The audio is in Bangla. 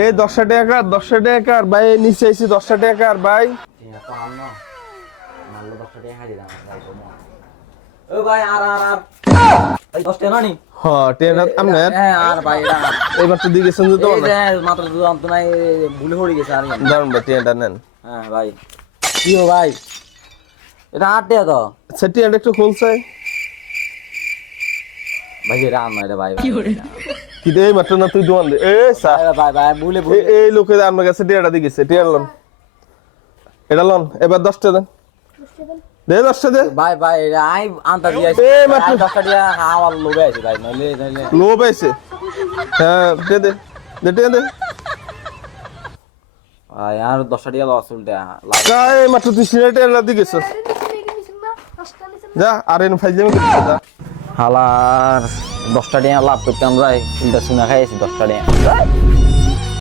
এই 10 টাকা 10 টাকা ভাই নিচে আইছি 10 টাকা ভাই ও ভাই আর ভাই 10 টাকা নি হ্যাঁ টেনা আপনার হ্যাঁ আর ভাই এবার তো দিকে শুনতে তো এই না যে মাত্র দুধ তো নাই ভুলে পড়ে গেছে আর দারুন ভাই টেনাটা নেন হ্যাঁ ভাই কি ও ভাই এটা 8 টাকা তো আচ্ছা টেনাটা একটু খুলছে ভাই এটা আন এটা ভাই কি দে মাত্র না তুই দোয়ান দে এ সা ভাই ভাই ভুলে এই লোকে আমার কাছে টেনাটা দিয়ে গেছে টেনা লন এটা লন এবার 10 টা দেন দে 10 টা দে ভাই ভাই আই আনতা দিয়েছি এই মাত্র 10 টাকা হাওয়ার লোভে আছে ভাই নইলে লো পাইছে হ্যাঁ দে দে দে টেনা দে ভাই আর 10 টাকা লস উল্টা কাই মাত্র তুই সিনেটে এলা দিয়ে গেছিস যা আর এন ফাইজলামি করছিস যা হালার 10 টাকা লাভ করতাম ভাই উল্টা সুনা খাইছি 10 টাকা